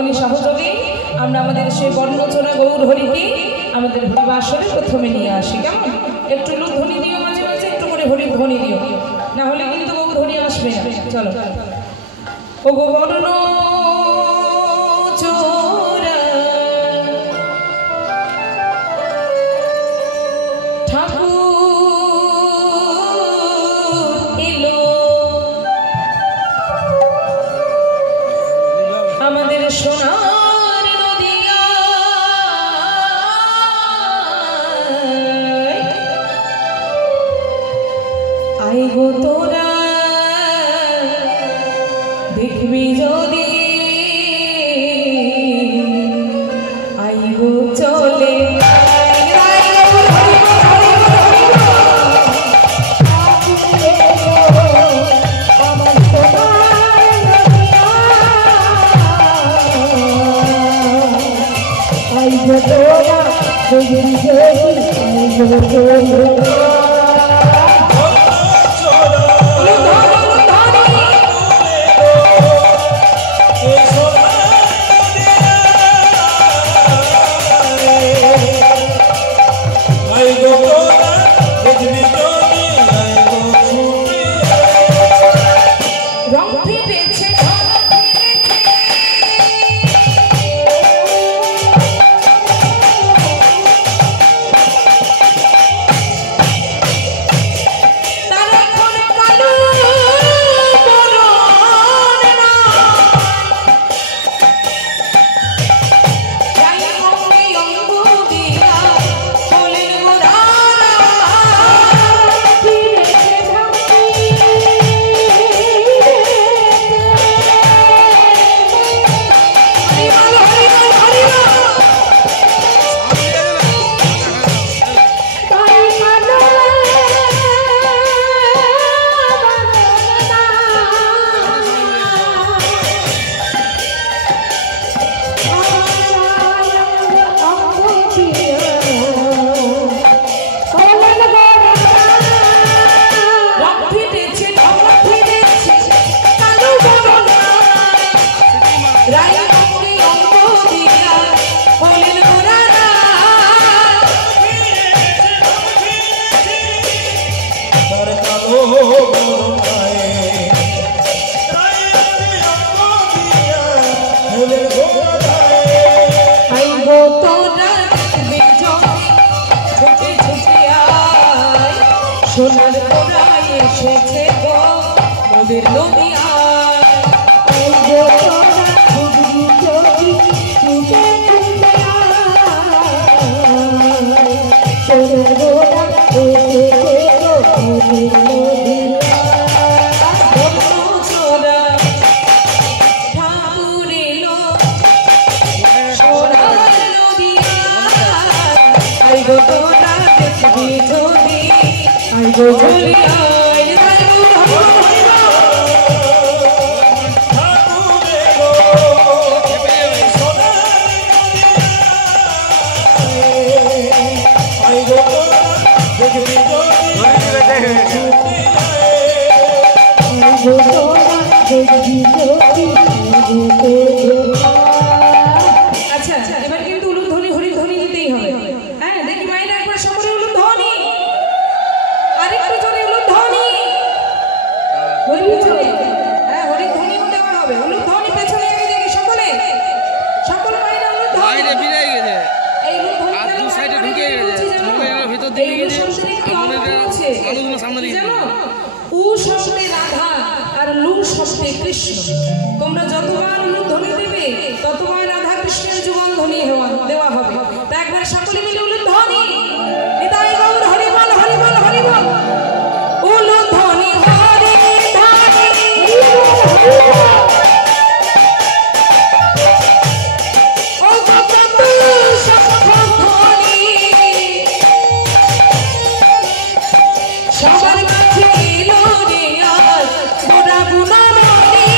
উলুধ্বনি সহযোগে আমরা আমাদের সেই বর্ণচোরা গৌর হরিকে আমাদের হরিবাসরে প্রথমে নিয়ে আসি। কেমন? একটু উলুধ্বনি দিও, মাঝে মাঝে একটু করে হরিধ্বনি দিও, না হলে কিন্তু গৌর হরি আসবে না। চলো ও গো বর্ণ সোনার নদিয়া আই গো তোরা দেখবি যদি আই গো চলে সোনার কোরায় এসেছে গো মোদের নদিয়া ঠাকুর এলো সোনার নদিয়া আই গো তোরা দেখবি যদি I go Julia, আচ্ছা এবার কিন্তু উলুধ্বনি হরিধ্বনি দিতেই হবে। হ্যাঁ দেখি মাইনা একবার সকলে উলুধ্বনি, আরেকটু জোরে উলুধ্বনি, হ্যাঁ হরিধ্বনিও দেওয়া হবে। উলুধ্বনি পেছনে আগে দেখি সকলে, সকল মাইনা উলুধ্বনি বাইরে ফিরে গেছে, এই উলুধ্বনি আর দু সাইডে ঢুকে গেছে, মোবাইলের ভিতর দিয়ে গেছে, আলুগুলো সামনে দিয়ে জানো উ শব্দে রাধা আর লু শব্দে কৃষ্ণ। তোমরা যতবার উলুধ্বনি দেবে ততবার রাধা কৃষ্ণের যুগল ধ্বনি দেওয়া হবে। তা একবার সকলে মিলে উলুধ্বনি, নিতাই গৌর হরি বল হরি বল হরি বল, উলুধ্বনি হরি ধ্বনি ও গোবিন্দ সপ্তধ্বনি সবার কাছে এলো রে আজ গোরা গুণাবলী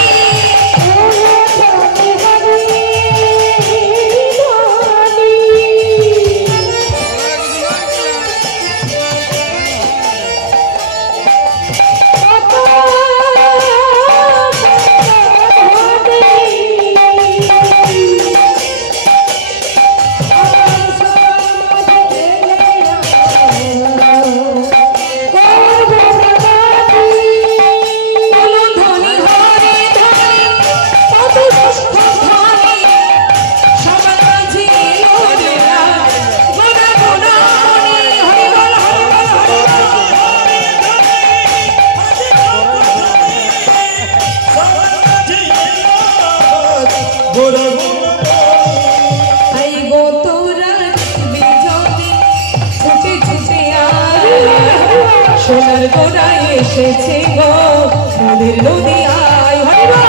গোড়ায় এসেছে গো নদীর নদিয়ায় হরিবা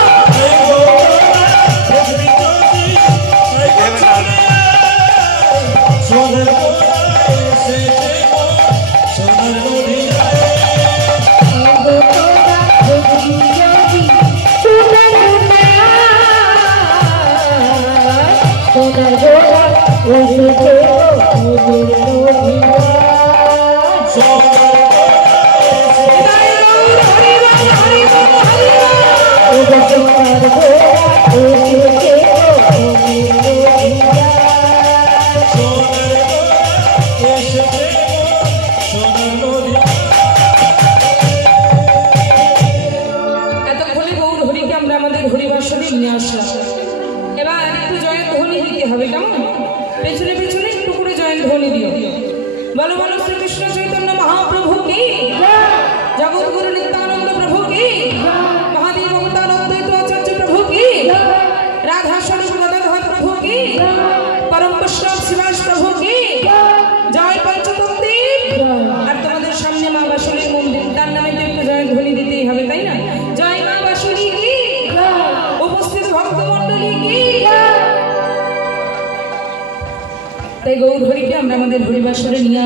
নিয়ে আসলাম। এবার একটু জয়ের ধ্বনি দিতে হবে, কেমন? পেছনে পেছনে একটু করে জয়ের ধ্বনি দিও। বলো বলো শ্রীকৃষ্ণ চৈতন্য মহাপ্রভু কি, জগৎগুরু নিত্যানন্দ প্রভু কি, মহাদেব অবতার অদ্বৈত আচার্য প্রভু কি, রাধা স্বরূপ গদাধর প্রভু কি, পরম বৈষ্ণব শিবাস প্রভু কি, জয় পঞ্চতন্ত্রী। আর তোমাদের সামনে মা বাসুলীর মন্দির, তার নামে তো একটু জয়ের ধ্বনি দিতেই হবে, তাই না? জয় মা বাসুলী কি, উপস্থিত ভক্তমণ্ডলী কি। তাই গৌর হরিকে আমরা আমাদের হরিবাসরে নিয়ে